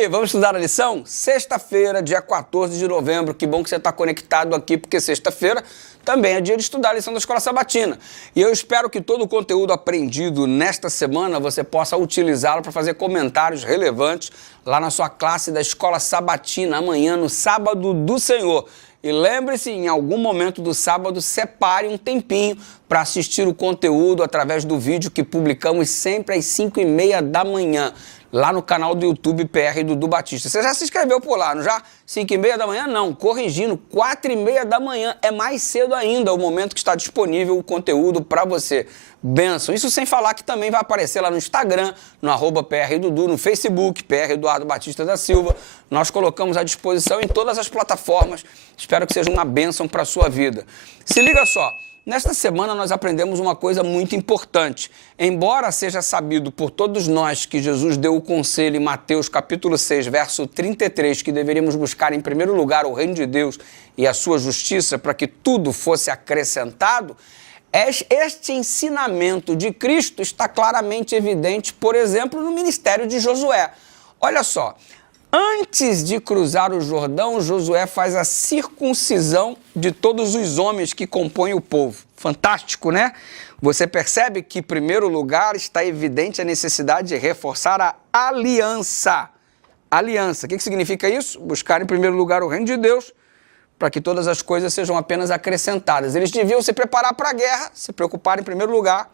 aí, vamos estudar a lição? Sexta-feira, dia 14 de novembro. Que bom que você está conectado aqui, porque sexta-feira também é dia de estudar a lição da Escola Sabatina. E eu espero que todo o conteúdo aprendido nesta semana você possa utilizá-lo para fazer comentários relevantes lá na sua classe da Escola Sabatina, amanhã, no Sábado do Senhor. E lembre-se, em algum momento do sábado, separe um tempinho para assistir o conteúdo através do vídeo que publicamos sempre às 5h30 da manhã, lá no canal do YouTube PR Dudu Batista. Você já se inscreveu por lá, não já? 5h30 da manhã? Não, corrigindo, 4h30 da manhã. É mais cedo ainda o momento que está disponível o conteúdo para você. Benção. Isso sem falar que também vai aparecer lá no Instagram, no @PR Dudu, no Facebook, PR Eduardo Batista da Silva. Nós colocamos à disposição em todas as plataformas. Espero que seja uma bênção para a sua vida. Se liga só. Nesta semana nós aprendemos uma coisa muito importante. Embora seja sabido por todos nós que Jesus deu o conselho em Mateus capítulo 6, verso 33, que deveríamos buscar em primeiro lugar o reino de Deus e a sua justiça para que tudo fosse acrescentado, este ensinamento de Cristo está claramente evidente, por exemplo, no ministério de Josué. Olha só. Antes de cruzar o Jordão, Josué faz a circuncisão de todos os homens que compõem o povo. Fantástico, né? Você percebe que, em primeiro lugar, está evidente a necessidade de reforçar a aliança. Aliança. O que significa isso? Buscar, em primeiro lugar, o reino de Deus, para que todas as coisas sejam apenas acrescentadas. Eles deviam se preparar para a guerra, se preocupar, em primeiro lugar,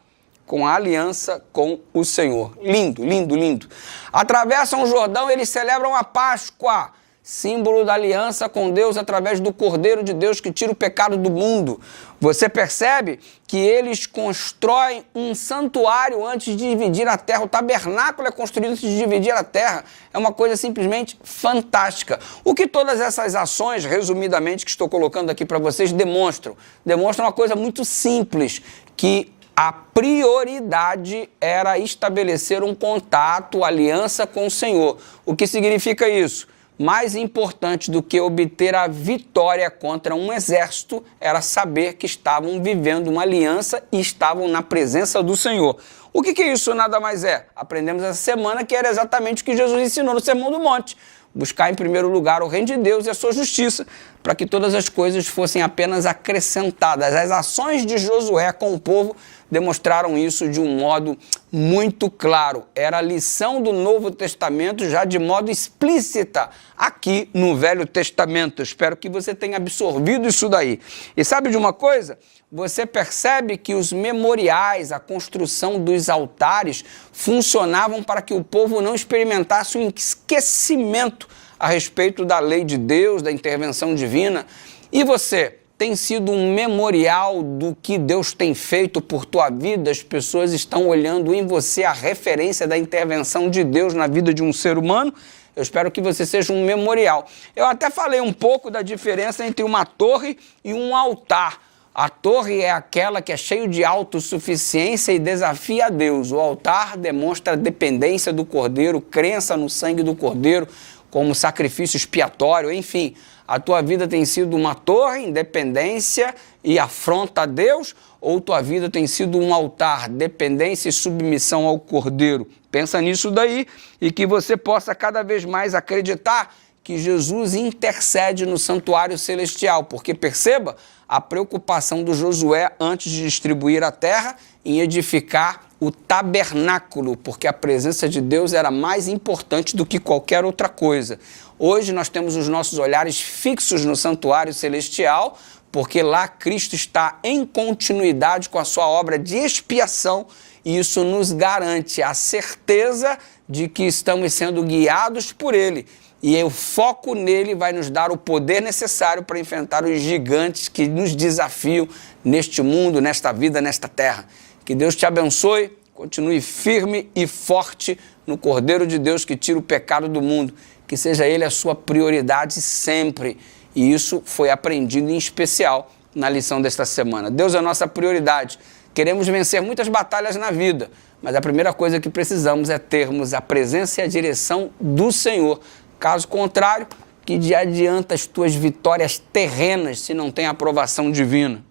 com a aliança com o Senhor. Lindo, lindo, lindo. Atravessam o Jordão, eles celebram a Páscoa, símbolo da aliança com Deus através do Cordeiro de Deus que tira o pecado do mundo. Você percebe que eles constroem um santuário antes de dividir a terra. O tabernáculo é construído antes de dividir a terra. É uma coisa simplesmente fantástica. O que todas essas ações, resumidamente, que estou colocando aqui para vocês, demonstram? Demonstram uma coisa muito simples, que a prioridade era estabelecer um contato, aliança com o Senhor. O que significa isso? Mais importante do que obter a vitória contra um exército era saber que estavam vivendo uma aliança e estavam na presença do Senhor. O que isso nada mais é? Aprendemos essa semana que era exatamente o que Jesus ensinou no Sermão do Monte. Buscar em primeiro lugar o reino de Deus e a sua justiça, para que todas as coisas fossem apenas acrescentadas. As ações de Josué com o povo demonstraram isso de um modo muito claro. Era a lição do Novo Testamento já de modo explícita aqui no Velho Testamento. Espero que você tenha absorvido isso daí. E sabe de uma coisa? Você percebe que os memoriais, a construção dos altares, funcionavam para que o povo não experimentasse um esquecimento a respeito da lei de Deus, da intervenção divina. E você tem sido um memorial do que Deus tem feito por tua vida? As pessoas estão olhando em você a referência da intervenção de Deus na vida de um ser humano? Eu espero que você seja um memorial. Eu até falei um pouco da diferença entre uma torre e um altar. A torre é aquela que é cheia de autossuficiência e desafia a Deus. O altar demonstra a dependência do Cordeiro, crença no sangue do Cordeiro como sacrifício expiatório, enfim. A tua vida tem sido uma torre, independência e afronta a Deus, ou tua vida tem sido um altar, dependência e submissão ao Cordeiro? Pensa nisso daí e que você possa cada vez mais acreditar que Jesus intercede no santuário celestial, porque perceba a preocupação do Josué antes de distribuir a terra em edificar o tabernáculo, porque a presença de Deus era mais importante do que qualquer outra coisa. Hoje nós temos os nossos olhares fixos no santuário celestial, porque lá Cristo está em continuidade com a sua obra de expiação, e isso nos garante a certeza de que estamos sendo guiados por Ele. E o foco nele vai nos dar o poder necessário para enfrentar os gigantes que nos desafiam neste mundo, nesta vida, nesta terra. Que Deus te abençoe, continue firme e forte no Cordeiro de Deus que tira o pecado do mundo. Que seja Ele a sua prioridade sempre. E isso foi aprendido em especial na lição desta semana. Deus é a nossa prioridade. Queremos vencer muitas batalhas na vida, mas a primeira coisa que precisamos é termos a presença e a direção do Senhor. Caso contrário, que de adianta as tuas vitórias terrenas se não tem aprovação divina?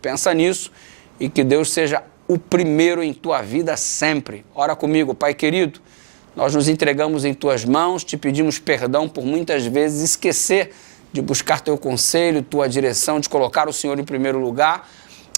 Pensa nisso e que Deus seja o primeiro em tua vida sempre. Ora comigo, Pai querido. Nós nos entregamos em Tuas mãos, te pedimos perdão por muitas vezes esquecer de buscar Teu conselho, Tua direção, de colocar o Senhor em primeiro lugar.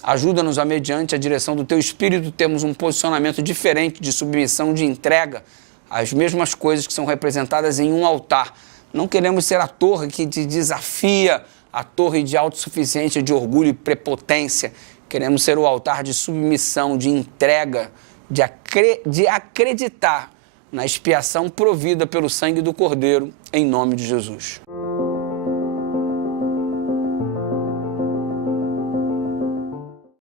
Ajuda-nos a, mediante a direção do Teu Espírito, termos um posicionamento diferente de submissão, de entrega às mesmas coisas que são representadas em um altar. Não queremos ser a torre que te desafia, a torre de autossuficiência, de orgulho e prepotência. Queremos ser o altar de submissão, de entrega, de acreditar na expiação provida pelo sangue do Cordeiro, em nome de Jesus.